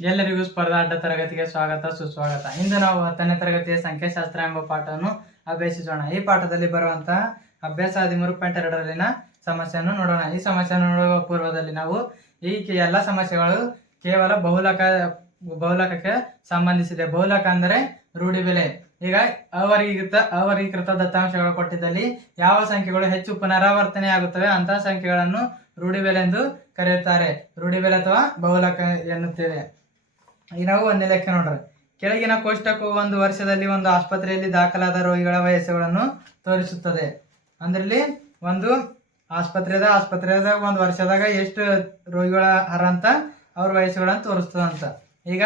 ಎಲ್ಲರಿಗೂ ಸ್ಪರ್ಧಾಟ ತರಗತಿಗೆ ಸ್ವಾಗತ, ಸುಸ್ವಾಗತ. ಇಂದು ನಾವು ಹತ್ತನೇ ತರಗತಿಯ ಸಂಖ್ಯಾಶಾಸ್ತ್ರ ಎಂಬ ಪಾಠವನ್ನು ಅಭ್ಯಸಿಸೋಣ. ಈ ಪಾಠದಲ್ಲಿ ಬರುವಂತಹ ಅಭ್ಯಾಸ ಹದಿಮೂರು ಪಾಯಿಂಟ್ ಎರಡರಲ್ಲಿನ ಸಮಸ್ಯೆಯನ್ನು ನೋಡೋಣ. ಈ ಸಮಸ್ಯೆಯನ್ನು ನೋಡುವ ಪೂರ್ವದಲ್ಲಿ ನಾವು ಈ ಎಲ್ಲ ಸಮಸ್ಯೆಗಳು ಕೇವಲ ಬಹುಲಕ ಬಹುಲಕಕ್ಕೆ ಸಂಬಂಧಿಸಿದೆ. ಬಹುಲಕ ಅಂದರೆ ರೂಢಿ ಬೆಲೆ. ಈಗ ಅವರ್ಗೀಕೃತ ಅವರ್ಗೀಕೃತ ದತ್ತಾಂಶಗಳು ಕೊಟ್ಟಿದ್ದಲ್ಲಿ ಯಾವ ಸಂಖ್ಯೆಗಳು ಹೆಚ್ಚು ಪುನರಾವರ್ತನೆ ಆಗುತ್ತವೆ ಅಂತಹ ಸಂಖ್ಯೆಗಳನ್ನು ರೂಢಿ ಬೆಲೆ ಎಂದು ಕರೆಯುತ್ತಾರೆ. ರೂಢಿ ಬೆಲೆ ಅಥವಾ ಬಹುಲಕ ಎನ್ನುತ್ತೇವೆ. ನಾವು ಒಂದೇ ಲೆಕ್ಕ ನೋಡ್ರಿ. ಕೆಳಗಿನ ಕೋಷ್ಟಕವು ಒಂದು ವರ್ಷದಲ್ಲಿ ಒಂದು ಆಸ್ಪತ್ರೆಯಲ್ಲಿ ದಾಖಲಾದ ರೋಗಿಗಳ ವಯಸ್ಸುಗಳನ್ನು ತೋರಿಸುತ್ತದೆ. ಅಂದ್ರಲ್ಲಿ ಒಂದು ಆಸ್ಪತ್ರೆದ ಆಸ್ಪತ್ರೆದ ಒಂದು ವರ್ಷದಾಗ ಎಷ್ಟು ರೋಗಿಗಳ ಹರ ಅಂತ ಅವ್ರ ವಯಸ್ಸುಗಳನ್ನು ತೋರಿಸ್ತದಂತ. ಈಗ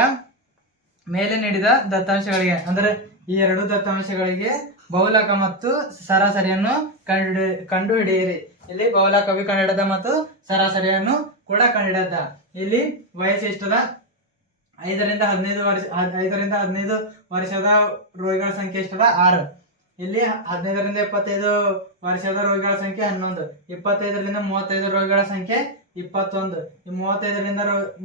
ಮೇಲೆ ನೀಡಿದ ದತ್ತಾಂಶಗಳಿಗೆ, ಅಂದರೆ ಈ ಎರಡು ದತ್ತಾಂಶಗಳಿಗೆ ಬಹುಲಕ ಮತ್ತು ಸರಾಸರಿಯನ್ನು ಕಂಡು ಕಂಡು ಹಿಡಿಯಿರಿ ಇಲ್ಲಿ ಬಹುಲಕವಿ ಕಂಡಿಡದ ಮತ್ತು ಸರಾಸರಿಯನ್ನು ಕೂಡ ಕಂಡಿಡದ ಇಲ್ಲಿ ವಯಸ್ಸು ಎಷ್ಟದ? ಐದರಿಂದ ಹದಿನೈದು ವರ್ಷ ಐದರಿಂದ ಹದಿನೈದು ವರ್ಷದ ರೋಗಿಗಳ ಸಂಖ್ಯೆ ಎಷ್ಟದ? ಆರು. ಇಲ್ಲಿ ಹದಿನೈದರಿಂದ ಇಪ್ಪತ್ತೈದು ವರ್ಷದ ರೋಗಿಗಳ ಸಂಖ್ಯೆ ಹನ್ನೊಂದು. ಇಪ್ಪತ್ತೈದರಿಂದ ಮೂವತ್ತೈದು ರೋಗಿಗಳ ಸಂಖ್ಯೆ ಇಪ್ಪತ್ತೊಂದು. ಮೂವತ್ತೈದರಿಂದ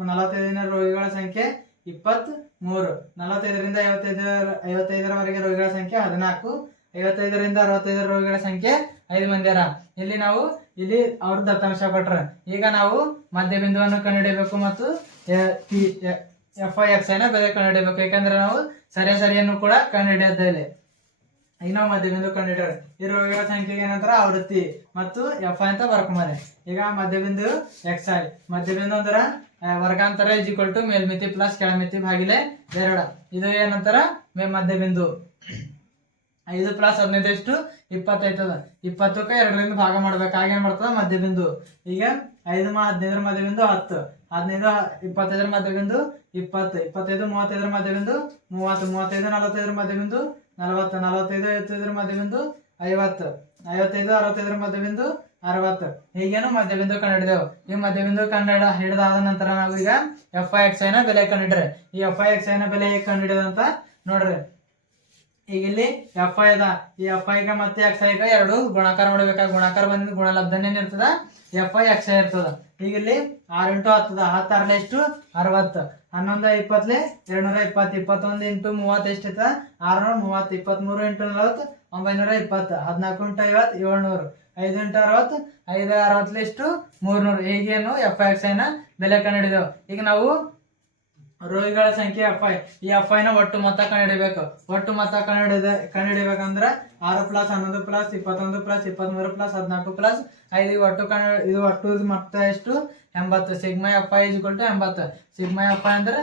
ನಲವತ್ತೈದರಿಂದ ರೋಗಿಗಳ ಸಂಖ್ಯೆ ಇಪ್ಪತ್ತ್ ಮೂರು ನಲವತ್ತೈದರಿಂದ ಐವತ್ತೈದು, ಐವತ್ತೈದರವರೆಗೆ ರೋಗಿಗಳ ಸಂಖ್ಯೆ ಹದಿನಾಲ್ಕು. ಐವತ್ತೈದರಿಂದ ಅರವತ್ತೈದು ರೋಗಿಗಳ ಸಂಖ್ಯೆ ಐದು ಮಂದಿ ಅರ ಇಲ್ಲಿ ನಾವು, ಇಲ್ಲಿ ಅವ್ರ ದತ್ತಾಂಶ ಕೊಟ್ರ. ಈಗ ನಾವು ಮಧ್ಯ ಬಿಂದುವನ್ನು ಕಂಡುಹಿಡಿಯಬೇಕು ಮತ್ತು ಎಫ್ ಐ ಎಕ್ಸ್ ಐನ ಬೆಲೆ ಕಂಡುಹಿಡಿಯಬೇಕು ಯಾಕಂದ್ರೆ ನಾವು ಸರಾಸರಿಯನ್ನು ಕೂಡ ಕಂಡುಹಿಡಿಯದ್ದೇವೆ ಈಗ ನಾವು ಮಧ್ಯ ಬಿಂದು ಕಂಡುಹಿಡಿಯೋಣ ಇರುವ ಸಂಖ್ಯೆಗೆ ಏನಂತರ? ಆವೃತ್ತಿ ಮತ್ತು ಎಫ್ ಐ ಅಂತ ಬರ್ಕೊಂಬಾರೆ ಈಗ ಮಧ್ಯಬಿಂದು ಎಕ್ಸ್ ಐ ಮಧ್ಯಬಿಂದು ಅಂದ್ರ ವರ್ಗಾಂತರ ಇಸ್ ಈಕ್ವಲ್ ಟು ಮೇಲ್ಮಿತಿ ಪ್ಲಸ್ ಕೆಳಮಿತಿ ಭಾಗಿಲೆ ಎರಡು. ಇದು ಏನಂತಾರ? ಮೇ ಮಧ್ಯಬಿಂದು. ಐದು ಪ್ಲಸ್ ಹದಿನೈದು ಎಷ್ಟು? ಇಪ್ಪತ್ತೈತದ ಇಪ್ಪತ್ತಕ್ಕೆ ಎರಡರಿಂದ ಭಾಗ ಮಾಡ್ಬೇಕು. ಏನ್ ಮಧ್ಯಬಿಂದು. ಮಧ್ಯ ಬಿಂದು ಈಗ ಐದು ಮಾ ಹದಿನೈದರ ಮಧ್ಯಬಿಂದು ಹತ್ತು. ಹದಿನೈದು, ಇಪ್ಪತ್ತೈದರ ಮಧ್ಯ ಬಿಂದು ಇಪ್ಪತ್ತು, ಇಪ್ಪತ್ತೈದು, ಮೂವತ್ತೈದರ ಮಧ್ಯ ಬಿಂದು ಮೂವತ್ತು, ಮೂವತ್ತೈದು, ನಲವತ್ತೈದರ ಮಧ್ಯ ಬಿಂದು ನಲವತ್ತು, ನಲವತ್ತೈದು, ಐವತ್ತೈದರ ಮಧ್ಯ ಬಿಂದು ಐವತ್ತು, ಐವತ್ತೈದು, ಅರವತ್ತೈದರ ಮಧ್ಯ ಬಿಂದು ಅರವತ್ತು. ಹೀಗೇನು ಮಧ್ಯ ಬಿಂದು ಕಂಡುಹಿಡಿದೆವು. ಈ ಮಧ್ಯ ಬಿಂದು ಕಂಡು ಹಿಡಿದಾದ ನಂತರ ನಾವು ಈಗ ಎಫ್ ಐ ಎಕ್ಸ್ ಐನ ಬೆಲೆ ಕಂಡಿಡ್ರಿ ಈ ಎಫ್ ಐ ಎಕ್ಸ್ ಐನ ಬೆಲೆ ಹೇಗೆ ಕಂಡುಹಿಡಿಯೋದಂತ ನೋಡ್ರಿ. ಈಗ ಇಲ್ಲಿ ಎಫ್ ಐ ಅದ ಈ ಎಫ್ ಐಗ ಮತ್ತೆ ಎಕ್ಸ್ ಐಗ ಎರಡು ಗುಣಾಕಾರ ಮಾಡ್ಬೇಕಾಗ ಗುಣಾಕಾರ ಬಂದಿದ್ದು ಗುಣಲಬ್ಧನ ಇರ್ತದ. ಎಫ್ ಐ ಎಕ್ಸ್ ಐ ಇರ್ತದ. ಈಗ ಇಲ್ಲಿ ಆರು ಇಂಟು ಹತ್ತದ ಹತ್ತು ಅರ್ಲೆಷ್ಟು ಅರವತ್ತು. ಹನ್ನೊಂದು ಇಪ್ಪತ್ಲೆ, ಎರಡ್ನೂರ ಇಪ್ಪತ್ತು ಇಪ್ಪತ್ತೊಂದು ಇಂಟು ಮೂವತ್ತು ಎಷ್ಟು ಆರುನೂರ ಮೂವತ್ತು, ಇಪ್ಪತ್ಮೂರು ಇಂಟು ನಲವತ್ತು, ಒಂಬೈನೂರ ಇಪ್ಪತ್ತು, ಹದಿನಾಲ್ಕು ಇಂಟು ಐವತ್ತು, ಏಳ್ನೂರು. ಐದು ಇಂಟು ಅರವತ್ತು, ಐದು ಅರವತ್ತಲೆ ಎಷ್ಟು? ಮೂರ್ನೂರು. ಈಗೇನು ಎಫ್ ಎಕ್ಸ್ ಐನ ಬೆಲೆ ಕಂಡುಹಿಡಿದೆವು. ಈಗ ನಾವು ರೋಗಿಗಳ ಸಂಖ್ಯೆ ಎಫ್ ಐ ಈ ಎಫ್ ಐನ ಒಟ್ಟು ಮೊತ್ತ ಕಂಡುಹಿಡಬೇಕು. ಒಟ್ಟು ಮೊತ್ತ ಕಂಡುಹಿಡಿದ, ಕಂಡುಹಿಡಬೇಕಂದ್ರೆ ಆರು ಪ್ಲಸ್ ಹನ್ನೊಂದು ಪ್ಲಸ್ ಇಪ್ಪತ್ತೊಂದು ಪ್ಲಸ್ ಇಪ್ಪತ್ಮೂರು ಪ್ಲಸ್ ಹದಿನಾಲ್ಕು ಪ್ಲಸ್ ಐದು. ಒಟ್ಟು ಕಂಡು, ಇದು ಒಟ್ಟು ಇದು ಮೊತ್ತ ಎಷ್ಟು? ಎಂಬತ್ತು. Sigma F I is equal to ಎಂಬತ್ತು. ಸಿಗ್ಮಾ ಎಫ್ ಐ ಅಂದ್ರೆ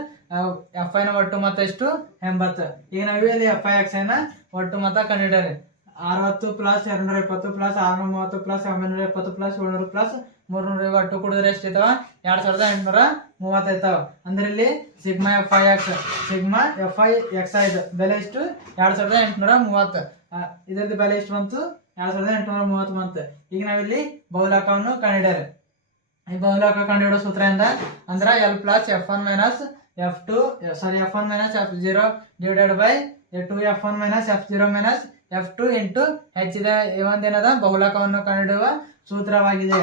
ಎಫ್ ಐನ ಒಟ್ಟು ಮೊತ್ತ ಎಷ್ಟು? ಎಂಬತ್ತು. ಈಗ ನಾವೇ ಇಲ್ಲಿ ಎಫ್ ಐ ಎಕ್ಸ್ ಐನ ಒಟ್ಟು ಮೊತ್ತ ಕಂಡುಹಿಡಿಯರಿ? ಅರವತ್ತು ಪ್ಲಸ್ ಎರಡ್ನೂರ ಇಪ್ಪತ್ತು ಪ್ಲಸ್ ಆರುನೂರ ಮೂವತ್ತು ಪ್ಲಸ್ ಒಂಬೈನೂರ ಎಪ್ಪತ್ತು ಪ್ಲಸ್ ಏಳ್ನೂರು ಪ್ಲಸ್ ಮೂರ್ನೂರ ಒಟ್ಟು ಕುಡಿದ್ರೆ ಎಷ್ಟು ಇರ್ತಾವ ಎರಡ್ ಸಾವಿರದ ಎಂಟುನೂರ ಮೂವತ್ತೈತಾವ ಅಂದ್ರೆ ಇಲ್ಲಿ sigma F I X sigma F I X ಐದು ಬೆಲೆ ಎಷ್ಟು? ಎರಡು ಸಾವಿರದ ಎಂಟುನೂರ ಮೂವತ್ತು. ಇದ್ರದ್ದು ಬೆಲೆ ಎಷ್ಟು ಬಂತು? ಎರಡು ಸಾವಿರದ ಎಂಟುನೂರ ಮೂವತ್ತು ಬಂತು. ಈಗ ನಾವಿಲ್ಲಿ ಬಹುಲಕವನ್ನು ಕಂಡಿಡ್ಯಾರೆ ಈ ಬಹುಲಕ ಕಂಡುಹಿಡೋ ಸೂತ್ರ ಎಂದ? ಅಂದ್ರ L plus F one minus F two sorry F one minus F zero divided by two F one minus F zero minus F two into ಹೆಚ್ಚಿದ ಒಂದೇನದ? ಬಹುಲಕವನ್ನು ಕಂಡುಹಿಡುವ ಸೂತ್ರವಾಗಿದೆ.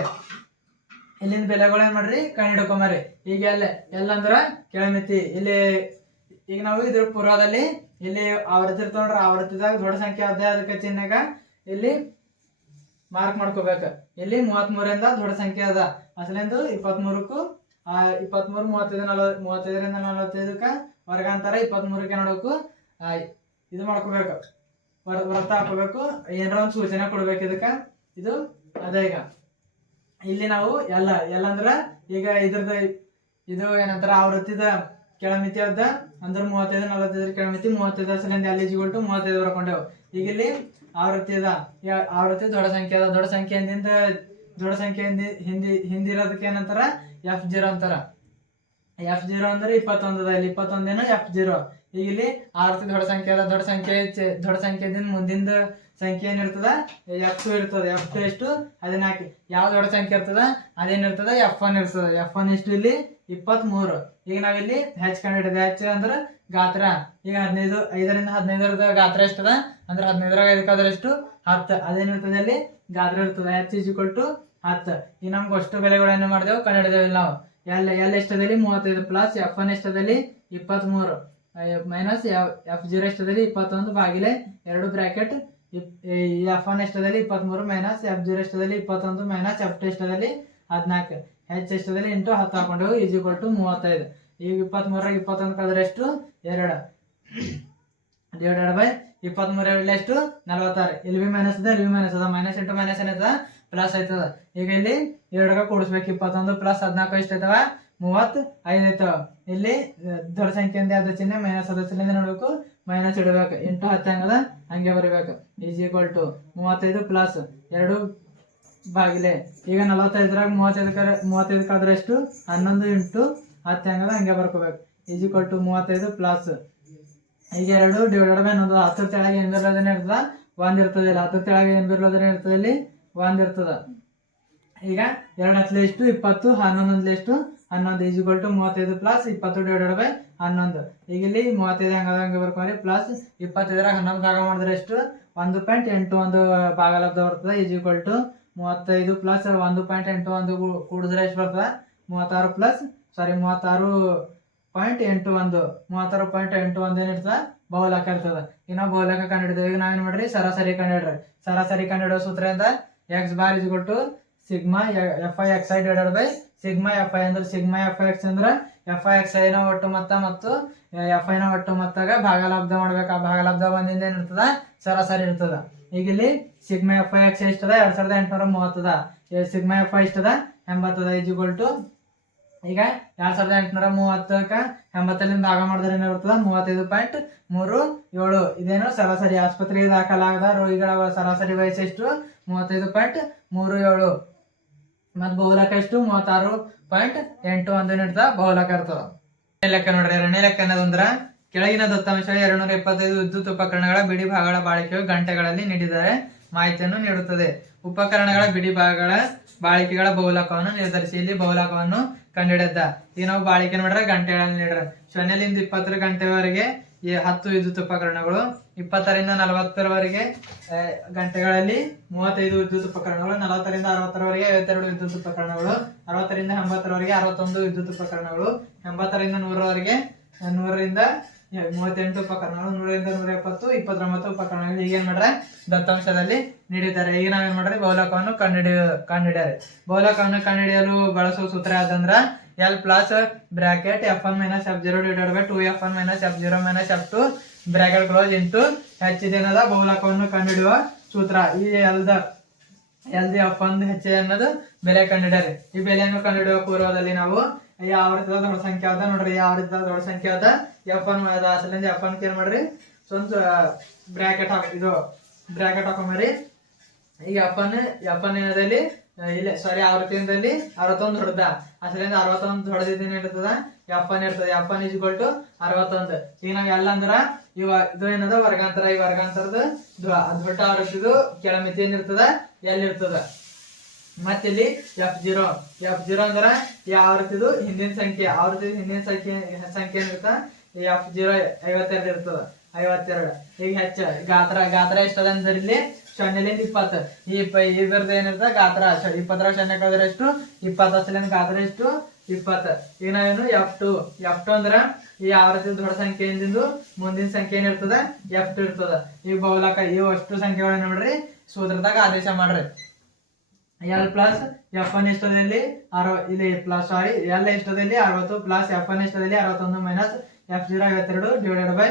ಇಲ್ಲಿಂದ ಬೆಲೆಗಳು ಏನ್ ಮಾಡ್ರಿ? ಕಂಡುಹಿಡ್ಕೊಂಬರ್ರಿ ಈಗ ಎಲ್ಲ ಎಲ್ಲಂದ್ರ ಕೆಳಮಿತಿ. ಇಲ್ಲಿ ಈಗ ನಾವು ಇದ್ರ ಪೂರ್ವದಲ್ಲಿ ಇಲ್ಲಿ ಆವೃತ್ತಿ ಇರ್ತಾವ ನೋಡ್ರಿ ಆವೃತ್ತಿದಾಗ ದೊಡ್ಡ ಸಂಖ್ಯೆ ಅದೇ ಅದಕ್ಕೆ ಚಿಹ್ನೆಗ ಇಲ್ಲಿ ಮಾರ್ಕ್ ಮಾಡ್ಕೋಬೇಕ. ಇಲ್ಲಿ ಮೂವತ್ತ್ ಮೂರಿಂದ ದೊಡ್ಡ ಸಂಖ್ಯೆ ಅದ. ಅಸಲಿಂದು ಇಪ್ಪತ್ತ್ ಮೂರಕ್ಕೂ ಇಪ್ಪತ್ಮೂರು ಮೂವತ್ತೈದು ನಲ್ವ ಮೂವತ್ತೈದರಿಂದ ನಲವತ್ತೈದಕ್ಕ ವರ್ಗಾಂತರ ಇಪ್ಪತ್ತ್ ಮೂರಕ್ಕೆ ನೋಡಬೇಕು. ಆ, ಇದು ಮಾಡ್ಕೋಬೇಕು. ವರ್ ವ್ರತ ಹಾಕೋಬೇಕು. ಏನಾರ ಒಂದು ಸೂಚನೆ ಕೊಡ್ಬೇಕು ಇದಕ್ಕ. ಇದು ಅದೇ ಈಗ. ಇಲ್ಲಿ ನಾವು ಎಲ್ಲ ಎಲ್ಲ ಅಂದ್ರ ಈಗ ಇದ್ರದ ಇದು ಏನಂತಾರ, ಆವೃತ್ತಿದ ಕೆಳಮಿತಿ ಅದ, ಅಂದ್ರ ಮೂವತ್ತೈದು, ನಲವತ್ತೈದರ ಕೆಳಮಿತಿ, ಮೂವತ್ತೈದು ಸಲಿಂದ ಎಲ್ ಇಜಿಗಳು ಟು ಮೂವತ್ತೈದು ಬರ್ಕೊಂಡೆವು. ಈಗ ಇಲ್ಲಿ ಆವೃತ್ತಿ ಅದ ಆವೃತ್ತಿ ದೊಡ್ಡ ಸಂಖ್ಯೆ ಅದ. ದೊಡ್ಡ ಸಂಖ್ಯೆ ಹಿಂದಿಂದ ದೊಡ್ಡ ಸಂಖ್ಯೆ ಹಿಂದಿ ಹಿಂದಿ ಹಿಂದಿರೋದಕ್ಕೆ ಏನಂತಾರ? ಎಫ್ ಜೀರೋ ಅಂತಾರ. ಎಫ್ ಜೀರೋ ಅಂದ್ರೆ ಇಪ್ಪತ್ತೊಂದು ಅದ ಇಲ್ಲಿ ಇಪ್ಪತ್ತೊಂದೇನು ಎಫ್ ಜೀರೋ ಈಗ ಇಲ್ಲಿ ಆವೃತ್ತಿ ದೊಡ್ಡ ಸಂಖ್ಯೆ ಅದ. ದೊಡ್ಡ ಸಂಖ್ಯೆ ದೊಡ್ಡ ಸಂಖ್ಯೆದಿಂದ ಮುಂದಿನ ಸಂಖ್ಯೆ ಏನಿರ್ತದ ಎಫ್ ಟು ಇರ್ತದ. ಎಫ್ ಟು ಎಷ್ಟು? ಹದಿನಾಲ್ಕು. ಯಾವ ದೊಡ್ಡ ಸಂಖ್ಯೆ ಇರ್ತದ? ಅದೇನಿರ್ತದ ಎಫ್ ಒನ್ ಇರ್ತದ. ಎಫ್ ಒನ್ ಎಷ್ಟು ಇಲ್ಲಿ? ಇಪ್ಪತ್ತ್ ಮೂರು ಈಗ ನಾವಿಲ್ಲಿ ಹೆಚ್ಚ್ ಕಂಡಿಡಿದ ಹೆಚ್ ಅಂದ್ರ ಗಾತ್ರ. ಈಗ ಹದಿನೈದು, ಐದರಿಂದ ಹದಿನೈದರದ ಗಾತ್ರ ಎಷ್ಟದ? ಅಂದ್ರೆ ಹದಿನೈದರಾಗ ಐದಕ್ಕಾದ್ರೆ ಎಷ್ಟು? ಹತ್ತು. ಅದೇನಿರ್ತದೆ ಅಲ್ಲಿ? ಗಾತ್ರ ಇರ್ತದೆ. ಹೆಚ್ಚು ಈಜು ಟು ಹತ್ತು. ಈಗ ನಮ್ಗೆ ಅಷ್ಟು ಬೆಲೆಗಳನ್ನ ಮಾಡಿದೆವು? ಕಂಡಿಡಿದೇವೆ ನಾವು. ಎಲ್ ಎಲ್ ಎಷ್ಟದಲ್ಲಿ ಮೂವತ್ತೈದು ಪ್ಲಸ್ ಎಫ್ ಒನ್ ಎಷ್ಟದಲ್ಲಿ ಇಪ್ಪತ್ತ್ಮೂರು ಮೈನಸ್ ಎಫ್ ಜೀರೋ ಎಷ್ಟದಲ್ಲಿ ಇಪ್ಪತ್ತೊಂದು ಬಾಗಿಲೆ ಎರಡು ಬ್ರ್ಯಾಕೆಟ್ ಎಫ್ ಒನ್ ಎಷ್ಟದಲ್ಲಿ ಇಪ್ಪತ್ತ್ಮೂರು ಮೈನಸ್ ಎಫ್ ಜೀರೋ ಎಷ್ಟದಲ್ಲಿ ಇಪ್ಪತ್ತೊಂದು ಮೈನಸ್ ಎಫ್ ಟು ಎಷ್ಟದಲ್ಲಿ ಹದಿನಾಲ್ಕು. ಹೆಚ್ ಎಷ್ಟದಲ್ಲಿ ಎಂಟು, ಹತ್ತು ಹಾಕೊಂಡೆವು ಈಸ್ ಈಕ್ವಲ್ ಟು ಮೂವತ್ತೈದು. ಈಗ ಇಪ್ಪತ್ತ್ಮೂರಾಗ ಇಪ್ಪತ್ತೊಂದು ಕಳೆದ್ರೆ ಎಷ್ಟು? ಎರಡು. ಡಿವೈಡೆಡ್ ಬೈ ಇಪ್ಪತ್ತ್ಮೂರು ಎರಡು ಎಷ್ಟು? ನಲ್ವತ್ತಾರು. ಇಲ್ಲಿ ಬಿ ಮೈನಸ್ ಇದೆ ಇಲ್ಲಿ ಬಿ ಮೈನಸ್ ಅದ ಮೈನಸ್ ಇಂಟು ಮೈನಸ್ ಏನೈತದ ಪ್ಲಸ್ ಆಯ್ತದ. ಈಗ ಇಲ್ಲಿ ಎರಡಾಗ ಕೂಡಿಸ್ಬೇಕು. ಇಪ್ಪತ್ತೊಂದು ಪ್ಲಸ್ ಹದಿನಾಲ್ಕು ಎಷ್ಟಾಯ್ತವ? ಮೂವತ್ತು ಐದು ಇಲ್ಲಿ ದೊಡ್ಡ ಸಂಖ್ಯೆ ಸಂಖ್ಯೆಯಿಂದ ಯಾವ್ದು ಚಿಹ್ನೆ, ಮೈನಸ್ ಅದ ನೋಡ್ಬೇಕು. ಮೈನಸ್ ಇಡಬೇಕು. ಎಂಟು, ಹತ್ತು ಹೆಂಗದ ಹಂಗೆ ಬರಿಬೇಕು. ಈಸ್ ಈಕ್ವಲ್ ಟು ಮೂವತ್ತೈದು ಪ್ಲಸ್ ಎರಡು ಬಾಗಿಲೆ. ಈಗ ನಲವತ್ತೈದ್ರಾಗ ಮೂವತ್ತೈದು ಕರೆ ಮೂವತ್ತೈದು ಕಳೆದ್ರೆ ಎಷ್ಟು? ಹನ್ನೊಂದು ಇಂಟು ಹತ್ತು ಹೆಂಗದ ಹಂಗೆ ಬರ್ಕೋಬೇಕು. ಈಸ್ ಈಕ್ವಲ್ ಟು ಮೂವತ್ತೈದು ಪ್ಲಸ್ ಈಗ ಎರಡು ಡಿವೈಡೆಡ್ ಬೈ ಹನ್ನೊಂದು. ಹತ್ತರ ತೆಳಗೆ ಏನು ಇರ್ತದ? ಒಂದ್ ಇರ್ತದೆ ಇಲ್ಲಿ. ಹತ್ತರ ತೆಳಗೆ ಏನು ಇರ್ತದೆ ಇಲ್ಲಿ? ಒಂದ್ ಇರ್ತದ. ಈಗ ಎರಡು ಹತ್ತು ಇಪ್ಪತ್ತು ಹನ್ನೊಂದೊಂದ್ಲೆ ಎಷ್ಟು? ಹನ್ನೊಂದು ಈಸ್ ಈಕ್ವಲ್ ಟು ಮೂವತ್ತೈದು ಪ್ಲಸ್ ಇಪ್ಪತ್ತು ಡಿವೈಡೆಡ್ ಬೈ ಹನ್ನೊಂದು. ಈಗ ಇಲ್ಲಿ ಮೂವತ್ತೈದು ಹಂಗದ ಹಂಗೆ ಬರ್ಕೊಂಡ್ರಿ ಪ್ಲಸ್ ಇಪ್ಪತ್ತೈದರಾಗ ಹನ್ನೊಂದು ಭಾಗ ಮಾಡಿದ್ರೆ ಎಷ್ಟು? ಒಂದು ಪಾಯಿಂಟ್ ಎಂಟು ಒಂದು ಭಾಗಲಬ್ಧ ಬರ್ತದೆ. ಈಸ್ ಈಕ್ವಲ್ ಟು ಮೂವತ್ತೈದು ಪ್ಲಸ್ ಒಂದು ಪಾಯಿಂಟ್ ಎಂಟು ಒಂದು ಕೂಡಿದ್ರೆ ಎಷ್ಟು ಬರ್ತದೆ? ಮೂವತ್ತಾರು ಪ್ಲಸ್ ಸಾರಿ ಮೂವತ್ತಾರು ಪಾಯಿಂಟ್ ಎಂಟು ಒಂದು. ಮೂವತ್ತಾರು ಪಾಯಿಂಟ್ ಎಂಟು ಒಂದು ಏನಿರ್ತದೆ ಬಹುಲಕ ಇರ್ತದೆ. ಇನ್ನು ಕಂಡು ಹಿಡಿದ್ರೆ ಈಗ ನಾವೇನು ಮಾಡ್ರಿ? ಸರಾಸರಿ ಕಂಡಿಡ್ರಿ ಸರಾಸರಿ ಕಂಡು ಹಿಡೋ ಸೂತ್ರದಿಂದ X bar is to sigma F I X I divided by sigma F I ಅಂದ್ರೆ ಸಿಗ್ಮಾ ಎಫ್ ಐ ಎಕ್ಸ್ ಅಂದ್ರೆ ಎಫ್ ಐ ಎಕ್ಸ್ ಐನ ಒಟ್ಟು ಮೊತ್ತ ಮತ್ತು ಎಫ್ ಐನ ಒಟ್ಟು ಮೊತ್ತಾಗ ಭಾಗಲಬ್ಧ ಮಾಡ್ಬೇಕು. ಆ ಭಾಗಲಬ್ಧ ಬಂದಿಂದ ಏನಿರ್ತದ ಸರಾಸರಿ ಇರ್ತದ. ಈಗ ಇಲ್ಲಿ ಸಿಗ್ಮಾ ಎಫ್ ಐ ಎಕ್ಸ್ ಎಷ್ಟದ? ಎರಡ್ ಸಾವಿರದ ಎಂಟುನೂರ ಮೂವತ್ತದ. ಸಿಗ್ಮಾ ಎಫ್ ಐ ಎಷ್ಟದ? ಎಂಬತ್ತದ. ಈಕ್ವಲ್ ಟು ಈಗ ಎರಡ್ ಸಾವಿರದ ಎಂಟುನೂರ ಮೂವತ್ತಕ್ಕ ಎಂಬತ್ತರಿಂದ ಭಾಗ ಮಾಡಿದ್ರೆ ಏನಿರ್ತದ ಮೂವತ್ತೈದು ಪಾಯಿಂಟ್ ಮೂರು ಏಳು. ಇದೇನು ಸರಾಸರಿ ಆಸ್ಪತ್ರೆಗೆ ದಾಖಲಾಗದ ರೋಗಿಗಳ ಸರಾಸರಿ ವಯಸ್ಸು ಎಷ್ಟು? ಮೂವತ್ತೈದು ಪಾಯಿಂಟ್ ಮೂರು ಏಳು. ಮತ್ತು ಬಹುಲಕ ಎಷ್ಟು? ಮೂವತ್ತಾರು ಪಾಯಿಂಟ್ ಎಂಟು ಒಂದು ಇರ್ತದ ಬಹುಲಕ ಇರ್ತದ. ಲೆಕ್ಕ ನೋಡ್ರಿ, ಎರಡನೇ ಲೆಕ್ಕ ಅನ್ನೋದಂದ್ರ ಕೆಳಗಿನ ದತ್ತಾಂಶ ಎರಡ್ನೂರ ಎಪ್ಪತ್ತೈದು ವಿದ್ಯುತ್ ಉಪಕರಣಗಳ ಬಿಡಿ ಭಾಗಗಳ ಬಾಳಿಕೆಯು ಗಂಟೆಗಳಲ್ಲಿ ನೀಡಿದರೆ ಮಾಹಿತಿಯನ್ನು ನೀಡುತ್ತದೆ. ಉಪಕರಣಗಳ ಬಿಡಿ ಭಾಗಗಳ ಬಾಳಿಕೆಗಳ ಬಹುಲಕವನ್ನು ನಿರ್ಧರಿಸಿ. ಇಲ್ಲಿ ಬಹುಲಕವನ್ನು ಕಂಡುಹಿಡಿದ. ಈಗ ನಾವು ಬಾಳಿಕೆ ನೋಡ್ರೆ ಗಂಟೆಗಳಲ್ಲಿ ನೀಡ್ರ. ಶೂನ್ಯದಿಂದ ಇಪ್ಪತ್ತರ ಗಂಟೆವರೆಗೆ ಈ ಹತ್ತು ವಿದ್ಯುತ್ ಉಪಕರಣಗಳು ಇಪ್ಪತ್ತರಿಂದ ನಲವತ್ತರವರೆಗೆ ಗಂಟೆಗಳಲ್ಲಿ ಮೂವತ್ತೈದು ವಿದ್ಯುತ್ ಉಪಕರಣಗಳು, ನಲವತ್ತರಿಂದ ಅರವತ್ತರವರೆಗೆ ಐವತ್ತೆರಡು ವಿದ್ಯುತ್ ಉಪಕರಣಗಳು, ಅರವತ್ತರಿಂದ ಎಂಬತ್ತರವರೆಗೆ ಅರವತ್ತೊಂದು ವಿದ್ಯುತ್ ಉಪಕರಣಗಳು, ಎಂಬತ್ತರಿಂದ ನೂರವರೆಗೆ ನೂರರಿಂದ ಮೂವತ್ತೆಂಟು ಉಪಕರಣಗಳು, ನೂರರಿಂದ ನೂರ ಎಪ್ಪತ್ತು ಇಪ್ಪತ್ತೊಂಬತ್ತು ಉಪಕರಣಗಳು ಈಗ ಏನ್ ಮಾಡ್ರೆ ದತ್ತಾಂಶದಲ್ಲಿ ನೀಡಿದ್ದಾರೆ. ಈಗ ನಾವೇನ್ ಮಾಡ್ರಿ? ಬೌಲಕವನ್ನು ಕಂಡುಹಿಡಿಯ, ಕಂಡುಹಿಡಿಯಾರೆ. ಬೌಲಕವನ್ನು ಕಂಡುಹಿಡಿಯಲು ಬಳಸುವ ಸೂತ್ರ ಯಾವ್ದಂದ್ರ L plus bracket F one minus F zero divided by two F one minus F zero minus F two bracket close into ಹೆಚ್ಚಿದೇನದ ಬಹುಲಕವನ್ನು ಕಂಡುಹಿಡಿಯುವ ಸೂತ್ರ. ಈ ಎಲ್ದ ಎಲ್ದಿ ಎಫ್ ಒಂದು ಹೆಚ್ಚೆ ಅನ್ನೋದು ಬೆಲೆ ಕಂಡಿದ್ದಾರೆ ಈ ಬೆಲೆಯನ್ನು ಕಂಡುಹಿಡಿಯುವ ಪೂರ್ವದಲ್ಲಿ ನಾವು ಯಾವ ರೀತಿ ದೊಡ್ಡ ಸಂಖ್ಯೆ ಅದ ನೋಡ್ರಿ ಯಾವ ರೀತಿ ದೊಡ್ಡ ಸಂಖ್ಯೆ ಅದ ಎಫ್ ಒನ್ ಅಸಲಿಂದ ಎಫ್ ಒನ್ ಏನ್ ಮಾಡ್ರಿ? ಸ್ವಂತ ಬ್ರಾಕೆಟ್ ಹಾಕಿ ಇದು ಬ್ರಾಕೆಟ್ ಹಾಕೊಂಬರಿ ಈಗ ಅಪ್ಪನ ಅಪ್ಪನ ಏನದಲ್ಲಿ? ಇಲ್ಲ ಸಾರಿ ಆವೃತ್ತಿಯಲ್ಲಿ ಅರವತ್ತೊಂದು ಹೊಡೆದ. ಅಸಲಿಂದ ಅರವತ್ತೊಂದು ಹೊಡೆದಿದ್ದೇನೆ ಇರ್ತದ ಎಪ್ಪನ್ ಇರ್ತದೆ ಎಪ್ಪನ್ ಇಸ್ಕೊಲ್ ಟು ಅರವತ್ತೊಂದು. ಈಗ ನಾವ್ ಎಲ್ಲ ಅಂದ್ರ, ಇವ ಇದು ಏನದ? ವರ್ಗಾಂತರ. ಈ ವರ್ಗಾಂತರದ ದೊಡ್ಡ ಆವೃತ್ತಿದು ಕೆಳಮಿತಿ ಏನಿರ್ತದ ಎಲ್ಲಿರ್ತದ ಮತ್ತಿಲ್ಲಿ ಎಫ್ ಜೀರೋ ಎಫ್ ಜೀರೋ ಅಂದ್ರ, ಈ ಆವೃತ್ತಿದು ಹಿಂದಿನ ಸಂಖ್ಯೆ. ಆವೃತ್ತಿ ಹಿಂದಿನ ಸಂಖ್ಯೆ ಸಂಖ್ಯೆ ಏನಿರ್ತ ಎಫ್ ಜೀರೋ ಐವತ್ತೆರಡು ಇರ್ತದ. ಐವತ್ತೆರಡು. ಈಗ ಹೆಚ್ಚ. ಗಾತ್ರ ಗಾತ್ರ ಎಷ್ಟದ ಅಂದ್ರೆ ಇಲ್ಲಿ? ಶೂನ್ಯಲಿಂದ ಇಪ್ಪತ್ತು. ಈ ಇದ್ರದ್ದು ಏನಿರ್ತದ? ಗಾತ್ರ. ಇಪ್ಪತ್ತರ ಶೂನ್ಯ ಕಳೆದ್ರೆ ಎಷ್ಟು? ಇಪ್ಪತ್ತು ಅಷ್ಟಲಿಂದ ಗಾತ್ರ ಎಷ್ಟು? ಇಪ್ಪತ್ತು. ನಾವೇನು? ಎಫ್ ಟು ಎಫ್ ಟು ಅಂದ್ರ ಈ ಆವೃತ್ತಿ ದೊಡ್ಡ ಸಂಖ್ಯೆಯಿಂದ ಮುಂದಿನ ಸಂಖ್ಯೆ ಏನಿರ್ತದ? ಎಫ್ ಟು ಇರ್ತದ. ಈ ಬಹುಲಕ ಇವು ಅಷ್ಟು ಸಂಖ್ಯೆಗಳನ್ನ ನೋಡ್ರಿ. ಸೂತ್ರದಾಗ ಆದೇಶ ಮಾಡ್ರಿ. ಎಲ್ ಪ್ಲಸ್ ಎಫ್ ಒನ್ ಎಷ್ಟದಲ್ಲಿ? ಅರವ ಇಲ್ಲಿ ಪ್ಲಸ್ ಸಾರಿ ಎಲ್ ಎಷ್ಟದಲ್ಲಿ? ಅರವತ್ತು ಪ್ಲಸ್ ಎಫ್ ಒನ್ ಎಷ್ಟದಲ್ಲಿ? ಅರವತ್ತೊಂದು ಮೈನಸ್ ಎಫ್ ಜೀರೋ ಐವತ್ತೆರಡು ಡಿವೈಡೆಡ್ ಬೈ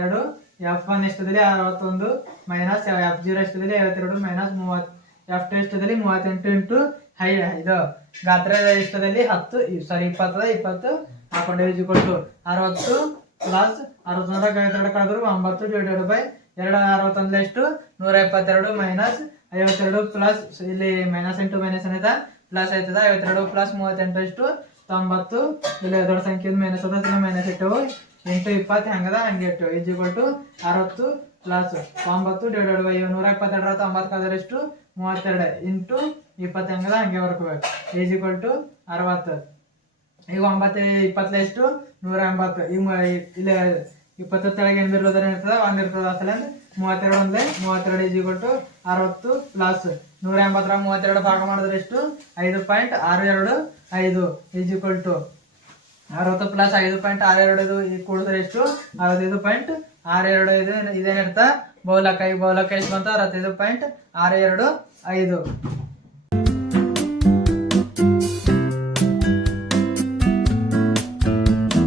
ಎರಡು. ಎಫ್ ಒನ್ ಎಷ್ಟದಲ್ಲಿ ಅರವತ್ತೊಂದು ಮೈನಸ್ ಎಫ್ ಜೀರೋ ಎಷ್ಟದಲ್ಲಿ ಐವತ್ತೆರಡು ಮೈನಸ್ ಮೂವತ್ ಎಫ್ ಟು ಎಷ್ಟದಲ್ಲಿ ಮೂವತ್ತೆಂಟು ಇಂಟು ಹೈ ಇದು ಗಾತ್ರ ಇಷ್ಟದಲ್ಲಿ ಹತ್ತು. ಸಾರಿ ಇಪ್ಪತ್ತದ? ಇಪ್ಪತ್ತು. ಹಾಕೊಂಡೇವಿ ಕೊಟ್ಟು. ಅರವತ್ತು ಪ್ಲಸ್ ಅರವತ್ತೊಂದರಾಗ ಐವತ್ತೆರಡು ಕಳೆದ್ರು ಒಂಬತ್ತು ಡಿವೈಡೆಡ್ ಬೈ ಎರಡು. ಅರವತ್ತೊಂದು ಎಷ್ಟು? ನೂರ ಇಪ್ಪತ್ತೆರಡು ಮೈನಸ್ ಐವತ್ತೆರಡು ಪ್ಲಸ್ ಇಲ್ಲಿ ಮೈನಸ್ ಎಂಟು ಮೈನಸ್ ಏನಿದೆ ಪ್ಲಸ್ ಆಯ್ತದ? ಐವತ್ತೆರಡು ಪ್ಲಸ್ ಮೂವತ್ತೆಂಟು ಎಷ್ಟು? ತೊಂಬತ್ತು. ಇಲ್ಲಿ ದೊಡ್ಡ ಸಂಖ್ಯೆ ಮೈನಸ್ ಅದ ಮೈನಸ್ ಇಟ್ಟವು. ಎಂಟು ಇಪ್ಪತ್ತು ಹೆಂಗದ? ಹಂಗೆ ಇಟ್ಟು. ಈಜ್ ಟು ಅರವತ್ತು ಪ್ಲಸ್ ಒಂಬತ್ತು ಡಿವೈಡೆಡ್ ಬೈ ನೂರ ಎಪ್ಪತ್ತೆರಡರ ಒಂಬತ್ತು ಅದರ ಎಷ್ಟು? ಮೂವತ್ತೆರಡು. ಇಂಟು ಇಪ್ಪತ್ತು ಹೆಂಗದ? ಹಂಗೆ ಬರ್ಕೋಬೇಕು ಈಜ್ ಕೊಟ್ಟು ಅರವತ್ತು. ಈಗ ಒಂಬತ್ತು ಇಪ್ಪತ್ತಲೆ ಎಷ್ಟು? ನೂರ ಎಂಬತ್ತು. ಈಗ ಇಲ್ಲಿ ಇಪ್ಪತ್ತು ತೆಳಗೆ ಏನು ಇರೋದ್ರ ಇರ್ತದೆ ಒಂದು ಇರ್ತದೆ. ಅಸಲ ಮೂವತ್ತೆರಡು ಒಂದೇ ಮೂವತ್ತೆರಡು ಈಜಿ ಕೊಟ್ಟು ಅರವತ್ತು ಪ್ಲಸ್ ನೂರ ಎಂಬತ್ತರ ಮೂವತ್ತೆರಡು ಭಾಗ ಮಾಡಿದ್ರೆ ಎಷ್ಟು? ಐದು ಪಾಯಿಂಟ್ ಆರು ಎರಡು ಐದು. ಈಜಿ ಕೊಟ್ಟು ಅರವತ್ತು ಪ್ಲಸ್ ಐದು ಪಾಯಿಂಟ್ ಆರು ಎರಡು ಇದು ಕೂಡಿದ್ರೆ ಎಷ್ಟು? ಅರವತ್ತೈದು ಪಾಯಿಂಟ್ ಆರು ಎರಡು ಇದು. ಇದೇನಿರ್ತ ಬಹುಲಕ ಈ ಎಷ್ಟು ಬಂತು? ಅರವತ್ತೈದು ಪಾಯಿಂಟ್ ಆರು ಎರಡು ಐದು.